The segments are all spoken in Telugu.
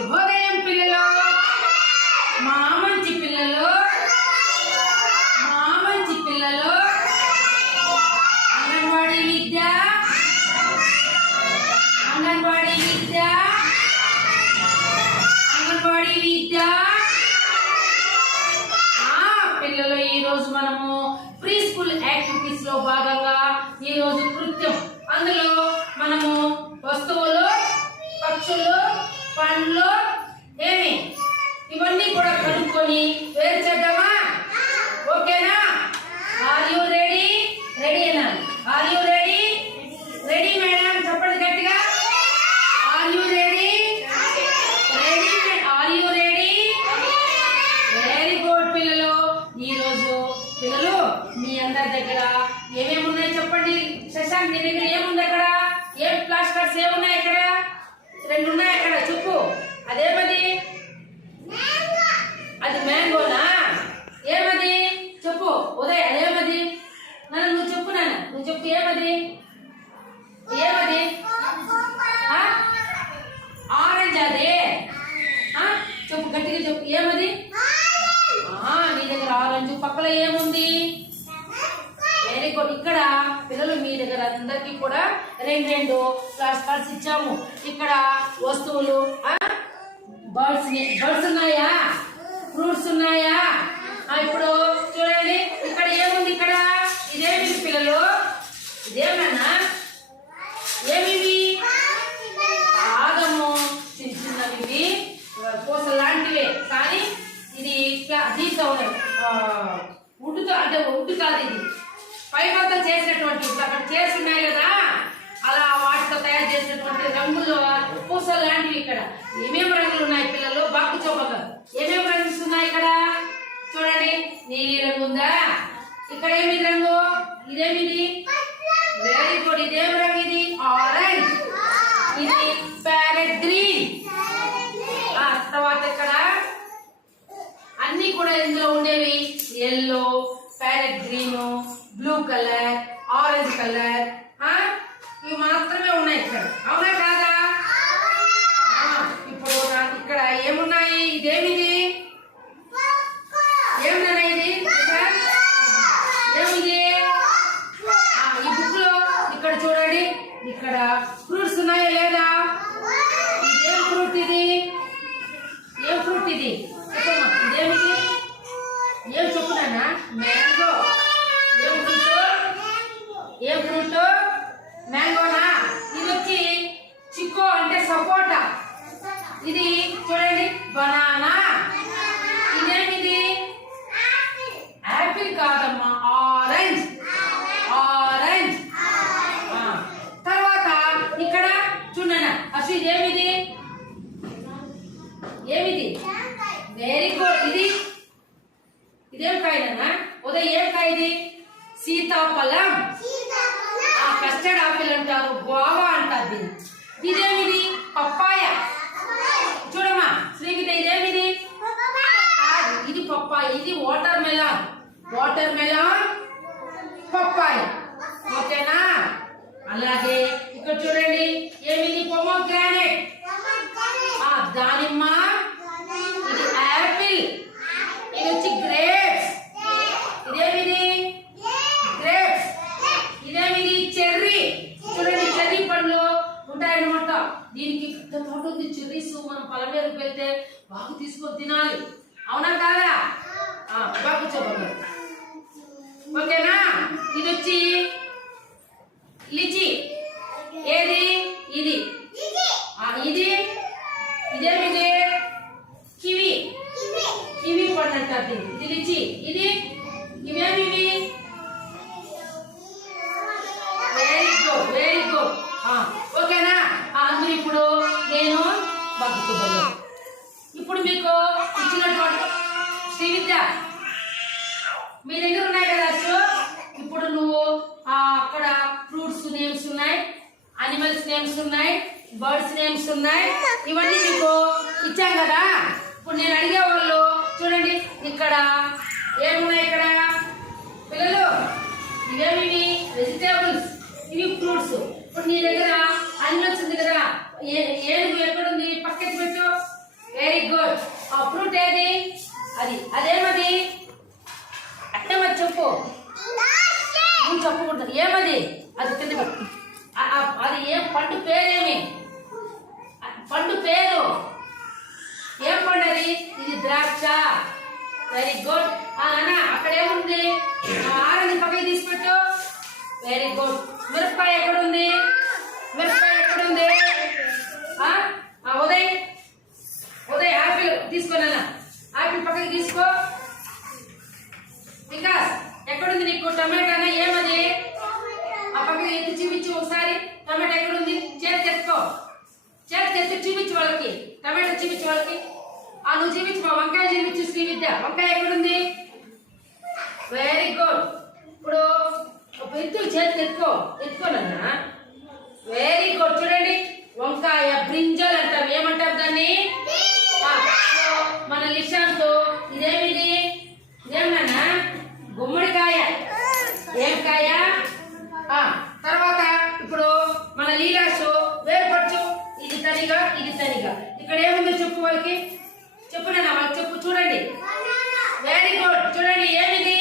శుభోదయం పిల్లలు. మా మంచి పిల్లలు. మా మంచి పిల్లలు. అంగన్వాడీ విద్య. అంగన్వాడీ విద్య. అంగన్వాడీ విద్య. ఆ, పిల్లలు ఈ రోజు మనము ప్రీ స్కూల్ యాక్టివిటీస్లో భాగంగా ఈ రోజు కృత్యం అందులో Hello. రెండు ఉన్నాయి చెప్పు అది మ్యాంగోనా ఏమది చెప్పు ఉదయ్ అదేమది నన్ను నువ్వు చెప్పు నాన్న నువ్వు చెప్పు ఏమది ఏమది ఆ? ఆరెంజ్ అది ఆ? చెప్పు గట్టిగా చెప్పు ఏమది ఆ, నీ దగ్గర ఆరెంజ్ పక్కన ఏముంది వెరీ గుడ్ ఇక్కడ పిల్లలు మీ దగ్గర అందరికీ కూడా రెండు రెండు ఫ్లాష్ కార్డ్స్ ఇచ్చాము ఇక్కడ వస్తువులు బర్డ్స్ బర్డ్స్ ఉన్నాయా? ఫ్రూట్స్ ఉన్నాయా? ఇప్పుడు చూడండి ఇక్కడ ఏముంది ఇక్కడ? ఇదేమి పిల్లలు? ఇదేమన్నా ఏమివి? ఆగము చిన్న చిన్నవి ఇవి, పూస లాంటివే. కానీ ఇది ప్లా- దీంతో ఉడ్డుతో అంటే ఉడ్డు కాదు ఇది. పైపంతా చేసినటువంటి అక్కడ చేసి ఉన్నాయి కదా? అలా వాటితో తయారు చేసినటువంటి రంగులు పూస లాంటివి ఇక్కడ. ఏమేమి రంగులు ఉన్నాయి పిల్లలు బాకు చౌకగా. ఏమేమి రంగులు ఉన్నాయి ఇక్కడ? చూడండి. నీలి రంగు ఉందా? ఇక్కడ ఏమి రంగు? ఇదేమిది వెరీ గుడ్ ఇదేమి రంగు ఇది? ఆరెంజ్ ఇది ప్యారెట్ గ్రీన్. ఆ తర్వాత ఇక్కడ అన్ని కూడా ఇందులో ఉండేవి నేమ్స్ ఉన్నాయి బర్డ్స్ నేమ్స్ ఉన్నాయి ఇవన్నీ మీకు ఇచ్చాం కదా? ఇప్పుడు నేను అడిగే వాళ్ళు చూడండి ఇక్కడ ఏమున్నాయి ఇక్కడ? పిల్లలు ఇవేమి వెజిటేబుల్స్ ఇవి ఫ్రూట్స్ ఇప్పుడు నీ దగ్గర అన్ని వచ్చింది కదా? ఏనుగు ఎక్కడుంది పక్కకి పెట్టు. వెరీ గుడ్ ఆ ఫ్రూట్ ఏది? అది. అదేమది? అట్టమది చెప్పు. నువ్వు చెప్పకూడదు. ఏమది? అది కింద పండు పేరేమి? పండు పేరు. ఏం పండు అది? ఇది ద్రాక్ష. వెరీ గుడ్ అన్న అక్కడ ఏముంది? ఆ ఆరని పక్కకి తీసిపెట్టు. వెరీ గుడ్ మిరపకాయ ఎక్కడ ఉంది మిరపకాయ ఎక్కడ ఉంది ఉదయ్. ఉదయ్ ఆపిల్ తీసుకున్నా ఆపిల్ పక్కకి తీసుకో. వికాస్ ఎక్కడుంది నీకు? టమాటానా? ఏమది? ఆ పక్కకి ఒకసారి టమాటా ఎక్కడుంది? చేతి తెచ్చుకో చేతి తెచ్చి చూపించు వాళ్ళకి. టమాటా చూపించు వాళ్ళకి. ఆ నువ్వు చూపించు మా వంకాయ చూపించు శ్రీ విద్య వంకాయ ఎక్కడుంది? వెరీ గుడ్ ఇప్పుడు ఒక ఎత్తు చేతి ఎత్తుకో. ఎత్తుకోనన్నా వెరీ గుడ్ చూడండి. వంకాయ బ్రింజల్ అంటాం ఏమంటారు దాన్ని? మన లిషాంతో ఇదేమిది? ఇదేమన్నా గుమ్మడికాయ. ఏం కాయ? తర్వాత లీలాసు వేరుపరచు. ఇది తనిగా ఇది తనిగా. ఇక్కడ ఏముందో చెప్పు వాళ్ళకి. చెప్పు నాన్న వాళ్ళకి చెప్పు చూడండి. వెరీ గుడ్ చూడండి ఏమిది?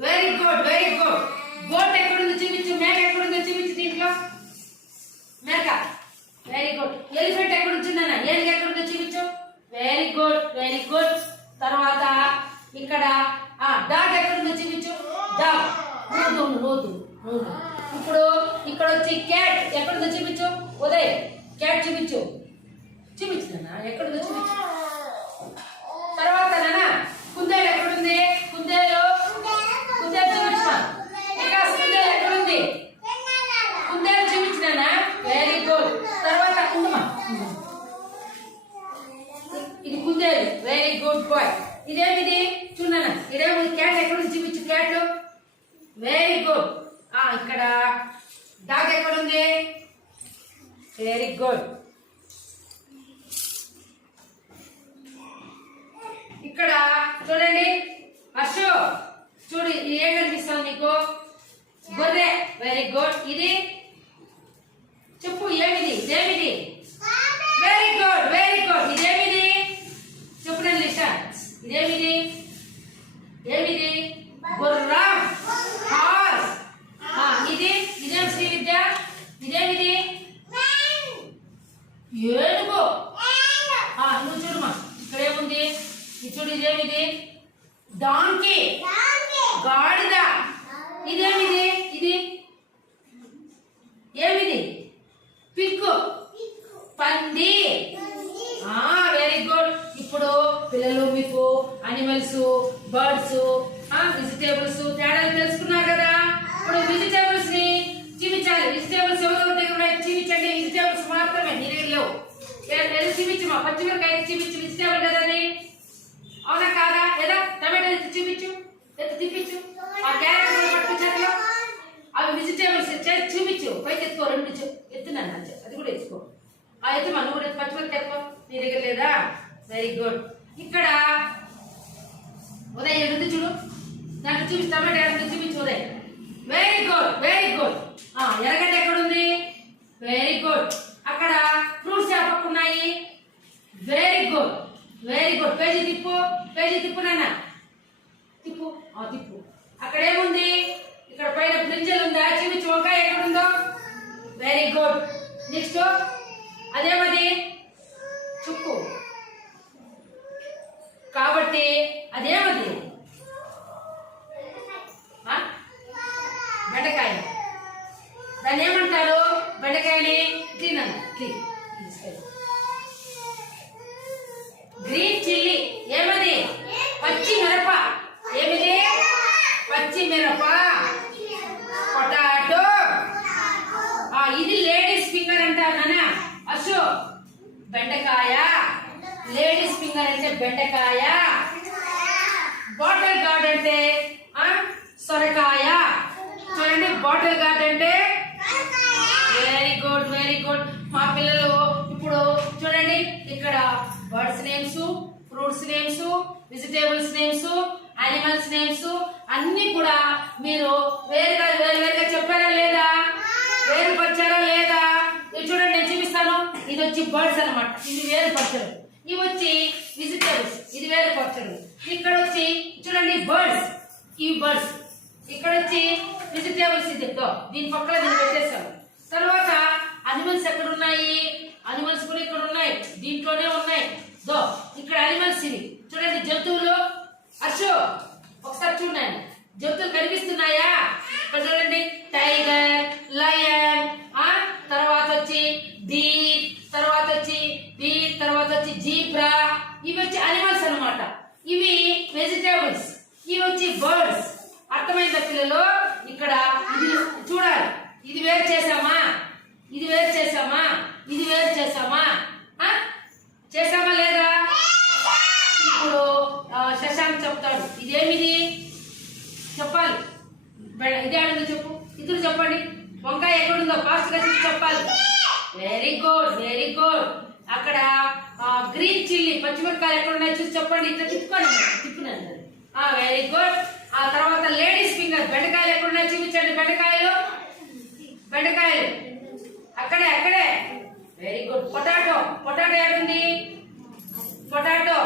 Very good very good goat ఎక్కడుంది చూపించు మేక ఎక్కడుందో చూపించు దీంట్లో. మేక. వెరీ గుడ్ ఎలిఫెంట్ ఎక్కడ ఉంటుందన్న ఏనుగు ఎక్కడ ఉందో చూపించు. వెరీ గుడ్ వెరీ గుడ్ తర్వాత ఇక్కడ ఆ డాగ్ ఎక్కడ ఉందో చూపించు డాగ్ నోదు ఇప్పుడు ఇక్కడ వచ్చి క్యాట్ ఎక్కడుంది చూపించు. ఉదయ్ క్యాట్ చూపించు. చూపించు నాన్న ఎక్కడ చూపించు. తర్వాత నాన్న కుందేలు ఎక్కడ కుందేలు కుందేలు చూపించు వికాస్ కుందేలు ఎక్కడుంది కుందేలు చూపించినానా వెరీ గుడ్ తర్వాత కుందమా ఇది కుందేలు వెరీ గుడ్ బాయ్ ఇదేమిది చూడనా ఇదేమి క్యాట్ ఎక్కడ ఉంది చూపించు క్యాట్ వెరీ గుడ్ ఆ ఇక్కడ డాగ్ ఎక్కడ ఉంది వెరీ గుడ్ ఇక్కడ చూడండి హర్షు చూడు ఇది ఏం కనిపిస్తుంది నీకు గొర్రె వెరీ గుడ్ ఇది చెప్పు ఏమిది ఇదేమిది వెరీ గుడ్ వెరీ గుడ్ ఇదేమిది చెప్పు నేను లిస్టా ఇదేమిది ఏమిది గుర్రం హార్స్ ఆ, ఇది ఇదేం శ్రీ విద్య ఇదేమిది ఏనుగు ఆ, నువ్వు చూడమా చూడు ఇదేమిది డాంకీ గాడిద ఇదేమిది ఇది ఏమిది పిక్కు పంది ఆ వెరీ గుడ్ ఇప్పుడు పిల్లలు మీకు అనిమల్స్ బర్డ్స్ వెజిటేబుల్స్ తేడాలు తెలుసుకున్నారు కదా ఇప్పుడు వెజిటేబుల్స్ని చూపించాలి వెజిటేబుల్స్ ఎవరు దగ్గర ఉన్నాయి చూపించండి వెజిటేబుల్స్ మాత్రమే నీళ్ళు లేవు ఏదో చూపించమా పచ్చిమిరకాయ చూపించు వెజిటేబుల్ కదండి అవునా కాదా? ఏదా టమాటో ఎత్తి చూపించు. ఎత్తి తిప్పించు ఆ క్యారెట్ కూడా అవి వెజిటేబుల్స్ చేసి చూపించు. పైకి ఎత్తుకో రెండు ఎత్తున్నాను అది కూడా ఎత్తుకో. ఆ ఎత్తు మనం కూడా పచ్చిమిరకాయ ఎత్తుకో. నీ దగ్గర లేదా? వెరీ గుడ్ ఇక్కడ ఉదయ్ ఎడుంది చూడు? దాన్ని చూపించు టమాటో ఎడుంది చూపించు Uday. Very good very good ఆ ఎర్రగడ్డ ఎక్కడ ఉంది వెరీ గుడ్ అక్కడ ఫ్రూట్స్ ఏ పక్క ఉన్నాయి. Very good very good page తిప్పు. పేజీ తిప్పు నాన్న. తిప్పు. ఆ తిప్పు. అక్కడ ఏముంది? ఇక్కడ పైన బ్రింజల్ ఉందా? చిన్న చోకా ఎక్కడ ఉందో వెరీ గుడ్ నెక్స్ట్ అదేమది చుక్కు కాబట్టి అదేమది ఆ? బెండకాయ దాన్ని ఏమంటారు బెండకాయని తినను గ్రీన్ చిల్లీ ఏమది పచ్చి మిరప ఏమిది పచ్చి మిరప పొటాటో ఆ ఇది లేడీస్ ఫింగర్ అంటారు నాన్న అశో బెండకాయ. లేడీస్ ఫింగర్ అంటే బెండకాయ. బాటిల్ గార్డ్ అంటే సొరకాయ. చూడండి బాటిల్ గార్డ్ అంటే? వెరీ గుడ్ వెరీ గుడ్ మా పిల్లలు ఇప్పుడు చూడండి ఇక్కడ birds names fruits names vegetables names animals names అన్ని కూడా మీరు వేరుగా వేరు వేరుగా చెప్పారా లేదా? వేరుపరిచారా లేదా? ఇది చూడండి నేను చూపిస్తాను. ఇది వచ్చి బర్డ్స్ అన్నమాట. ఇది వేరుపరచరు ఇవి వచ్చి వెజిటేబుల్స్ ఇది వేరుపరచరు ఇక్కడ వచ్చి చూడండి బర్డ్స్ ఇవి బర్డ్స్ ఇక్కడ వచ్చి వెజిటేబుల్స్ ఇది. దీని పక్కన దీన్ని పెట్టేశాం తర్వాత అనిమల్స్ ఎక్కడ ఉన్నాయి అనిమల్స్ కూడా ఇక్కడ ఉన్నాయి. దీంట్లోనే ఉన్నాయి. దో ఇక్కడ అనిమల్స్ ఇవి. చూడండి జంతువులు. అశోక్ ఒకసారి చూడండి. జంతువులు కనిపిస్తున్నాయా? ఇక్కడ చూడండి టైగర్ లయన్ ఆ? తర్వాత వచ్చి డీర్ తర్వాత వచ్చి డీర్ తర్వాత వచ్చి జీబ్రా ఇవి వచ్చి అనిమల్స్ అన్నమాట. ఇవి వెజిటేబుల్స్ ఇవి వచ్చి బర్డ్స్. అర్థమైందా పిల్లలు? ఇక్కడ ఇది చూడాలి. ఇది వేరు చేసామా ఇది వేరు చేసామా ఇది వేరు చేసామా చేసామా లేదా? ఇప్పుడు శశాంక్ చెప్తాడు. ఇదేమిది? చెప్పాలి. ఇదే అడుగు చెప్పు. ఇద్దరు చెప్పండి. వంకాయ ఎక్కడుందో ఫాస్ట్గా చూసి చెప్పాలి. వెరీ గుడ్ వెరీ గుడ్ అక్కడ గ్రీన్ చిల్లీ పచ్చిమిరపకాయలు ఎక్కడ ఉన్నాయో చూసి చెప్పండి. ఇట్లా తిప్పుకోండి. తిప్పినాను వెరీ గుడ్ ఆ తర్వాత లేడీస్ ఫింగర్ బెండకాయలు ఎక్కడున్నాయో చూపించండి. బెండకాయలు? బెండకాయలు. అక్కడే అక్కడే. వెరీ గుడ్ పొటాటో పొటాటో ఎక్కడుంది పొటాటో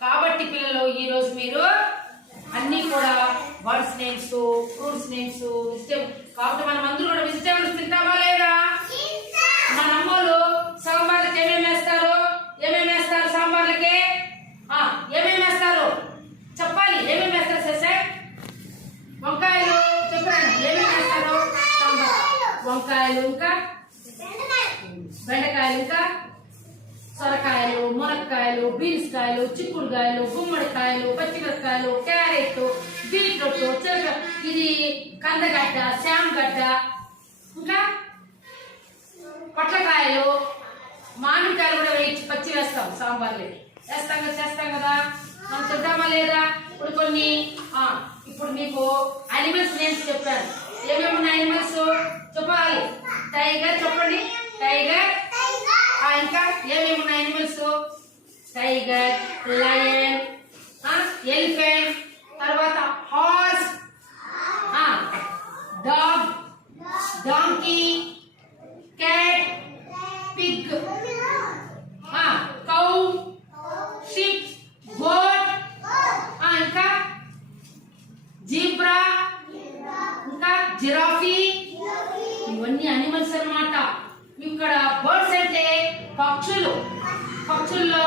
కాబట్టి పిల్లలు ఈరోజు మీరు అన్ని కూడా birds names fruits names vegetable కాబట్టి మనం అందరూ కూడా వెజిటేబుల్స్ తింటామా లేదా? మన అమ్మోళ్ళు ఏమేమి వేస్తారు ఏమేమి వేస్తారు సాంబార్లకి ఆ, ఏమేమి వేస్తారు చెప్పాలి ఏమేమి వేస్తారు శశాంక్ వంకాయలు చెప్పండి ఏమేమి వేస్తారు సాంబార్ వంకాయలు ఇంకా బెండకాయలు ఇంకా సొరకాయలు మునక్కాయలు బీన్స్ కాయలు చిక్కుడుకాయలు గుమ్మడికాయలు పచ్చిమిరపకాయలు క్యారెట్ బీట్రూట్ చిలక ఇది కందగడ్డ శామగడ్డ ఇంకా పొట్లకాయలు మామిడికాయలు కూడా వేయించి పచ్చి వేస్తాం సాంబార్లో. వేస్తాం కదా చేస్తాం కదా? మనం తింటామా లేదా? ఇప్పుడు కొన్ని ఇప్పుడు మీకు అనిమల్స్ నేమ్స్ చెప్పాను. ఏమేమి ఉన్నాయి అనిమల్స్ చెప్పాలి. టైగర్ చెప్పండి. టైగర్ ఆ, ఇంకా ఏమేమి ఉన్నాయి అనిమల్స్ టైగర్ లయన్ ఎలిఫెంట్ తర్వాత horse dog donkey cat pig cow sheep goat ఇంకా జీబ్రా ఇంకా జిరాఫీ ఇవన్నీ అనిమల్స్ అన్నమాట ఇక్కడ బర్డ్స్ అంటే పక్షులు పక్షుల్లో